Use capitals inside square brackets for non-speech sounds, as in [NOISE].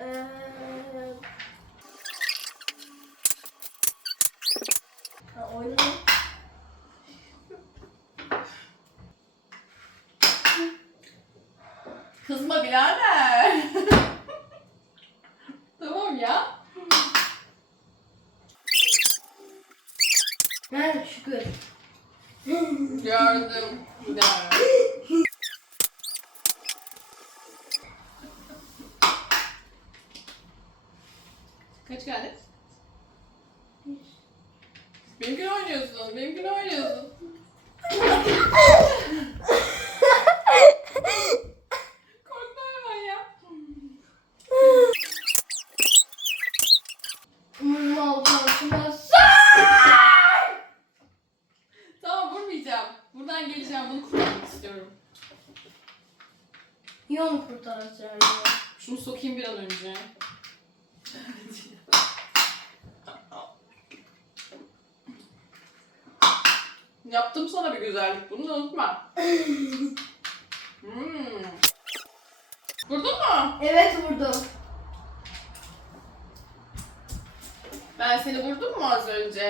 Ee, ha. Kızma birader. [LAUGHS] tamam ya. Ha, şükür. Gördüm. Güzel. Kaç geldi? Benimkini oynuyorsun. Benimkini oynuyorsun. Korktu hayvan ya. Hmm, Allah'ım Tamam vurmayacağım. Buradan geleceğim. Bunu kurtarmak istiyorum. Niye onu kurtaracağım Şunu sokayım bir an önce. Yaptım sana bir güzellik. Bunu da unutma. [LAUGHS] Hmm. Vurdun mu? Evet vurdum. Ben seni vurdum mu az önce?